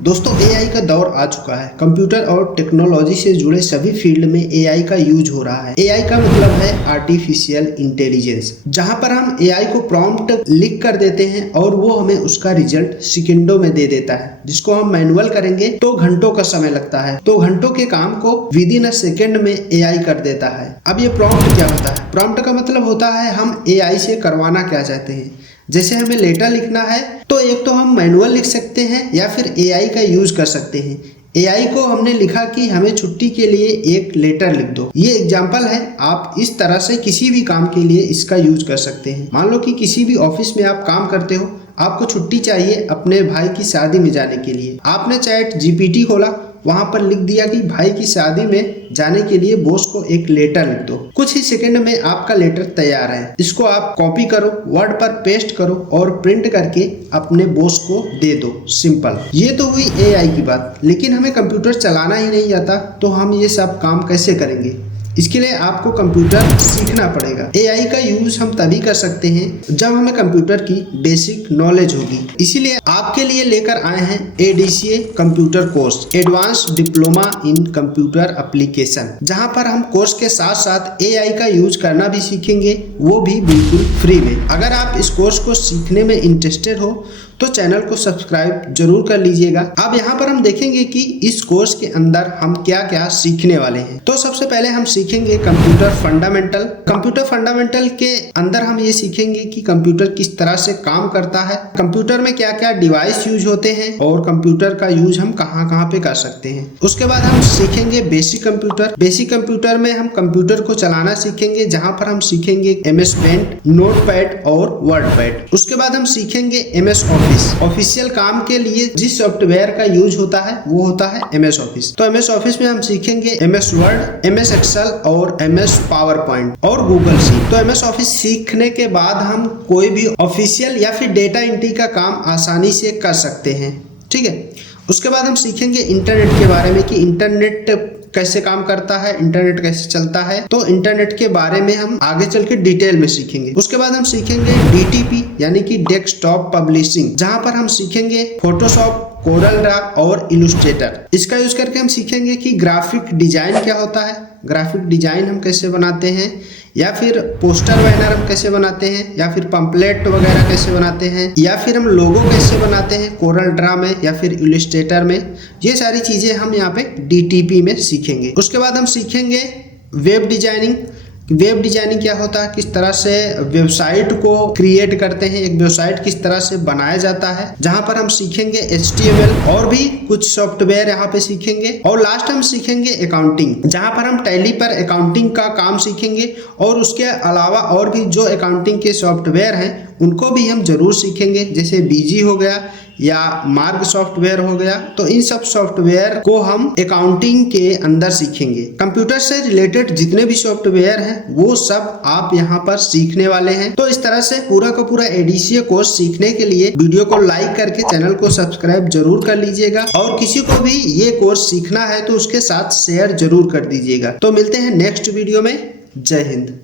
दोस्तों एआई का दौर आ चुका है। कंप्यूटर और टेक्नोलॉजी से जुड़े सभी फील्ड में एआई का यूज हो रहा है। एआई का मतलब है आर्टिफिशियल इंटेलिजेंस, जहां पर हम एआई को प्रॉम्प्ट लिख कर देते हैं और वो हमें उसका रिजल्ट सेकंडों में दे देता है। जिसको हम मैनुअल करेंगे तो घंटों का समय लगता है, तो घंटों के काम को विद इन अ सेकेंड में एआई कर देता है। अब ये प्रॉम्प्ट क्या होता है? प्रॉम्प्ट का मतलब होता है हम एआई से करवाना क्या चाहते हैं। जैसे हमें लेटर लिखना है तो एक तो हम मैनुअल लिख सकते हैं या फिर एआई का यूज कर सकते हैं। एआई को हमने लिखा कि हमें छुट्टी के लिए एक लेटर लिख दो। ये एग्जाम्पल है, आप इस तरह से किसी भी काम के लिए इसका यूज कर सकते हैं। मान लो कि किसी भी ऑफिस में आप काम करते हो, आपको छुट्टी चाहिए अपने भाई की शादी में जाने के लिए। आपने चैट जीपीटी खोला, वहां पर लिख दिया कि भाई की शादी में जाने के लिए बॉस को एक लेटर लिख दो। कुछ ही सेकंड में आपका लेटर तैयार है। इसको आप कॉपी करो, वर्ड पर पेस्ट करो और प्रिंट करके अपने बॉस को दे दो। सिंपल। ये तो हुई एआई की बात, लेकिन हमें कंप्यूटर चलाना ही नहीं आता तो हम ये सब काम कैसे करेंगे? इसके लिए आपको कंप्यूटर सीखना पड़ेगा। एआई का यूज हम तभी कर सकते हैं जब हमें कंप्यूटर की बेसिक नॉलेज होगी। इसीलिए आपके लिए लेकर आए हैं ADCA computer course, advance diploma in computer application, जहां पर हम कोर्स के साथ साथ एआई का यूज करना भी सीखेंगे, वो भी बिल्कुल फ्री में। अगर आप इस कोर्स को सीखने में इंटरेस्टेड हो तो चैनल को सब्सक्राइब जरूर कर लीजिएगा। अब यहाँ पर हम देखेंगे कि इस कोर्स के अंदर हम क्या क्या सीखने वाले हैं। तो सबसे पहले हम सीखेंगे कंप्यूटर फंडामेंटल। कंप्यूटर फंडामेंटल के अंदर हम ये सीखेंगे कि कंप्यूटर किस तरह से काम करता है, कंप्यूटर में क्या क्या डिवाइस यूज होते हैं और कंप्यूटर का यूज हम कहाँ कहाँ पे कर सकते हैं। उसके बाद हम सीखेंगे बेसिक कंप्यूटर। बेसिक कंप्यूटर में हम कंप्यूटर को चलाना सीखेंगे, जहाँ पर हम सीखेंगे MS पेंट, नोटपैड और वर्डपैड। उसके बाद हम सीखेंगे MS ऑफिस। ऑफिशियल काम के लिए जिस सॉफ्टवेयर का यूज होता है वो होता है MS ऑफिस। तो MS ऑफिस में हम सीखेंगे MS वर्ड, MS एक्सेल और MS पावर पॉइंट और गूगल शीट। तो MS ऑफिस सीखने के बाद हम कोई भी ऑफिशियल या फिर डेटा एंट्री का काम आसानी से कर सकते हैं। ठीक है। उसके बाद हम सीखेंगे इंटरनेट के बारे में कि इंटरनेट कैसे काम करता है, इंटरनेट कैसे चलता है। तो इंटरनेट के बारे में हम आगे चल के डिटेल में सीखेंगे। उसके बाद हम सीखेंगे DTP यानी कि डेस्कटॉप पब्लिशिंग, जहां पर हम सीखेंगे फोटोशॉप, कोरल ड्रा और इलस्ट्रेटर। इसका यूज करके हम सीखेंगे कि ग्राफिक डिजाइन क्या होता है, ग्राफिक डिजाइन हम कैसे बनाते हैं, या फिर पोस्टर बैनर हम कैसे बनाते हैं, या फिर पंपलेट वगैरह कैसे बनाते हैं, या फिर हम लोगो कैसे बनाते हैं कोरल ड्रा में या फिर इलस्ट्रेटर में। ये सारी चीजें हम यहाँ पे DTP में सीखेंगे। उसके बाद हम सीखेंगे वेब डिजाइनिंग। वेब डिजाइनिंग क्या होता है, किस तरह से वेबसाइट को क्रिएट करते हैं, एक वेबसाइट किस तरह से बनाया जाता है, जहां पर हम सीखेंगे HTML और भी कुछ सॉफ्टवेयर यहाँ पे सीखेंगे। और लास्ट हम सीखेंगे अकाउंटिंग, जहां पर हम टैली पर अकाउंटिंग का काम सीखेंगे और उसके अलावा और भी जो अकाउंटिंग के सॉफ्टवेयर हैं उनको भी हम जरूर सीखेंगे, जैसे BG हो गया या मार्ग सॉफ्टवेयर हो गया। तो इन सब सॉफ्टवेयर को हम अकाउंटिंग के अंदर सीखेंगे। कंप्यूटर से रिलेटेड जितने भी सॉफ्टवेयर हैं वो सब आप यहाँ पर सीखने वाले हैं। तो इस तरह से पूरा का पूरा एडीसीए कोर्स सीखने के लिए वीडियो को लाइक करके चैनल को सब्सक्राइब जरूर कर लीजिएगा, और किसी को भी ये कोर्स सीखना है तो उसके साथ शेयर जरूर कर दीजिएगा। तो मिलते हैं नेक्स्ट वीडियो में। जय हिंद।